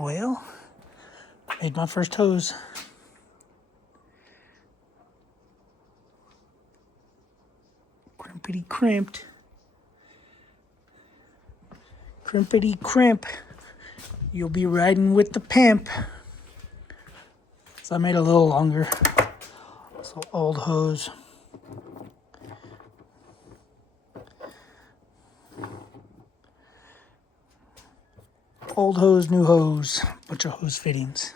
Well, made my first hose. Crimpity crimped. Crimpity crimp. You'll be riding with the pimp. So I made it a little longer. So old hose. Old hose, new hose. Bunch of hose fittings.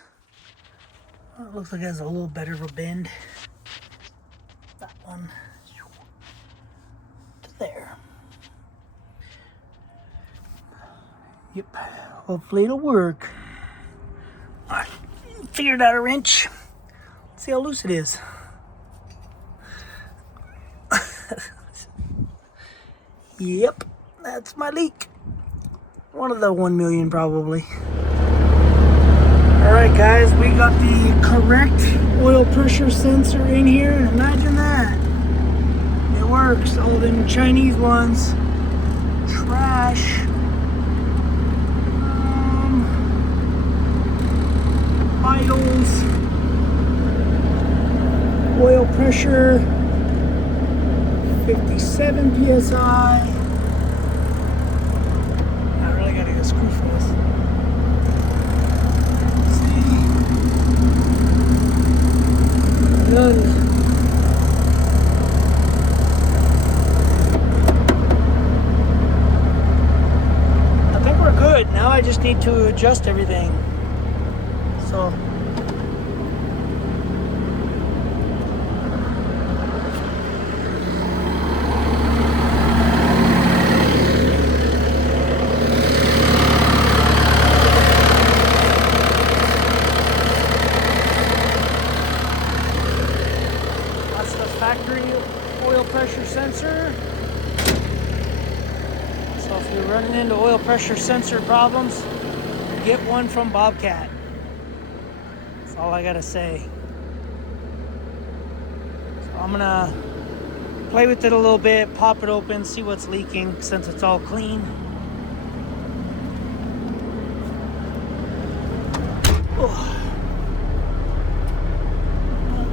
Well, it looks like it has a little better of a bend. That one. To there. Yep. Hopefully it'll work. Alright. Figured out a wrench. Let's see how loose it is. Yep. That's my leak. One of the 1 million probably. Alright guys, we got the correct oil pressure sensor in here, and imagine that. It works. All them Chinese ones. Trash. Vitals. Oil pressure. 57 PSI. Screw for this. See? None. I think we're good. Now I just need to adjust everything. So factory oil pressure sensor. So if you're running into oil pressure sensor problems, get one from Bobcat. That's all I gotta say. So I'm gonna play with it a little bit, pop it open, see what's leaking since it's all clean. Oh.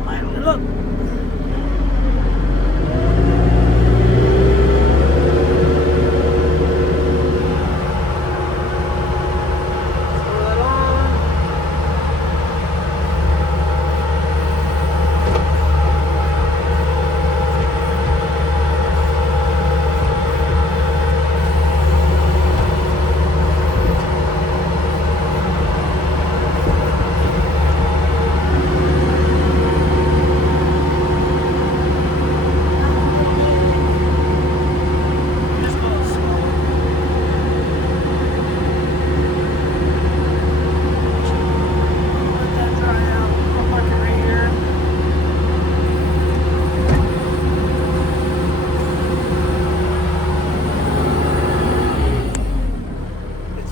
Light it up.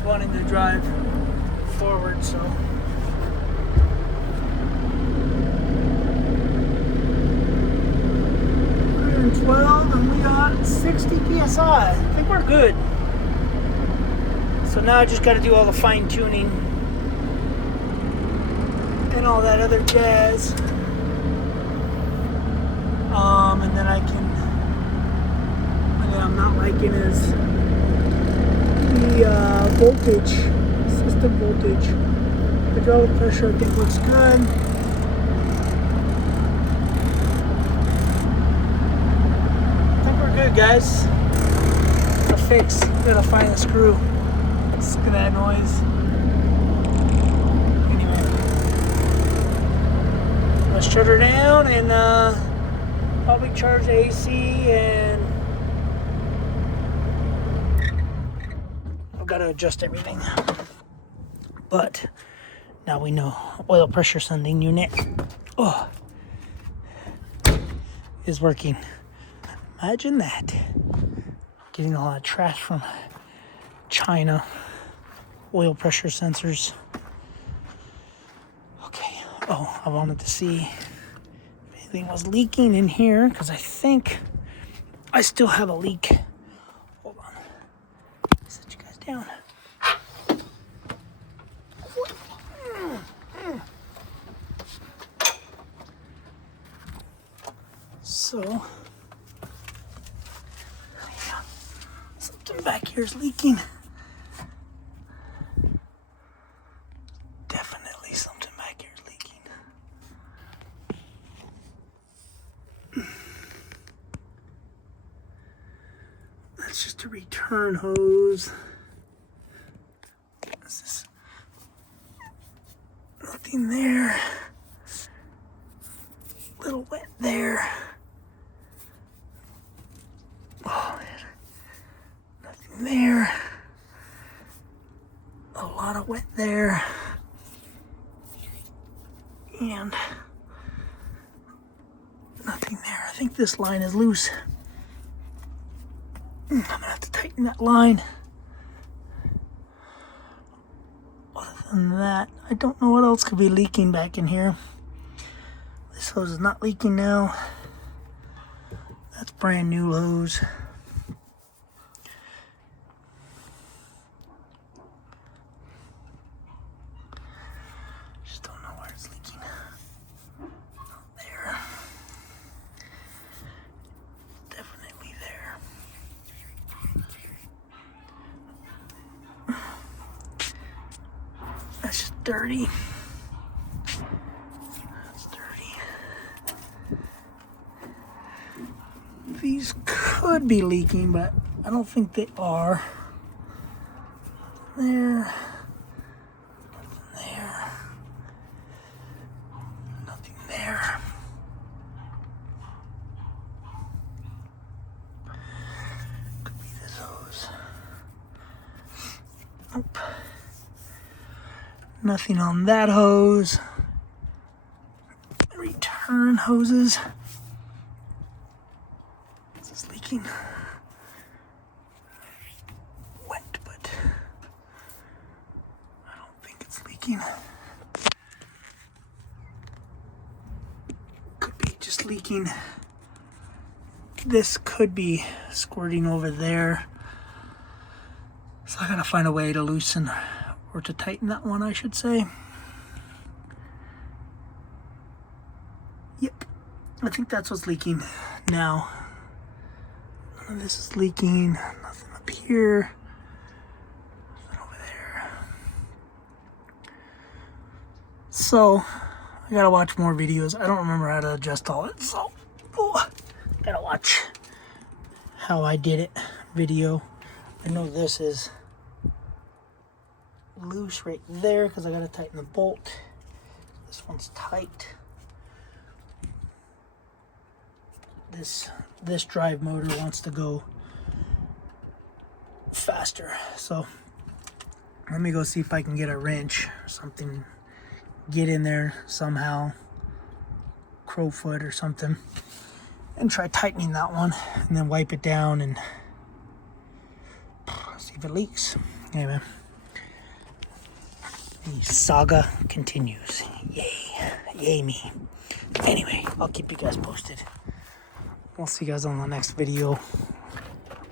Wanting to drive forward, so 112, and we got 60 psi. I think we're good. So now I just got to do all the fine tuning and all that other jazz, and then I can. And then I'm not liking is the voltage, system voltage. Hydraulic pressure I think looks good. I think we're good, guys. It's a fix. Gotta find the screw. Sick of that noise. Anyway, let's shut her down and probably charge the AC, and got to adjust everything. But now we know oil pressure sending unit is working. Imagine that. Getting all that trash from China. Oil pressure sensors. Okay. Oh, I wanted to see if anything was leaking in here, because I think I still have a leak. Hold on. Set you guys down. So, yeah, something back here is leaking. Definitely something back here is leaking. That's just a return hose. This is nothing there. Little wet there. Oh man, nothing there. A lot of wet there. And nothing there. I think this line is loose. I'm gonna have to tighten that line. Other than that, I don't know what else could be leaking back in here. This hose is not leaking now. That's brand new hose. Just don't know where it's leaking. Not there. Definitely there. That's just dirty. That's dirty. These could be leaking, but I don't think they are. There. Nothing there. Nothing there. Could be this hose. Nope. Nothing on that hose. Return hoses. This is leaking. Wet, but I don't think it's leaking. Could be just leaking. This could be squirting over there. So I gotta find a way to loosen or to tighten that one, I should say. Yep, I think that's what's leaking now. None of this is leaking, nothing up here, nothing over there. So, I gotta watch more videos. I don't remember how to adjust all it, so gotta watch how I did it video. I know this is loose right there because I gotta tighten the bolt. This one's tight. This drive motor wants to go faster, so let me go see if I can get a wrench or something, get in there somehow, crowfoot or something, and try tightening that one, and then wipe it down and see if it leaks. Anyway, the saga continues. Yay me. Anyway, I'll keep you guys posted. I'll see you guys on the next video.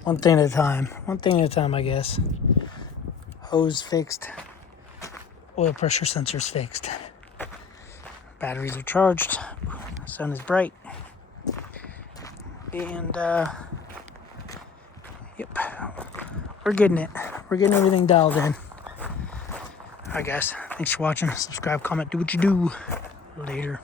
One thing at a time, I guess. Hose fixed. Oil pressure sensors fixed. Batteries are charged. Sun is bright. And, yep. We're getting it. We're getting everything dialed in. Alright guys, thanks for watching. Subscribe, comment, do what you do. Later.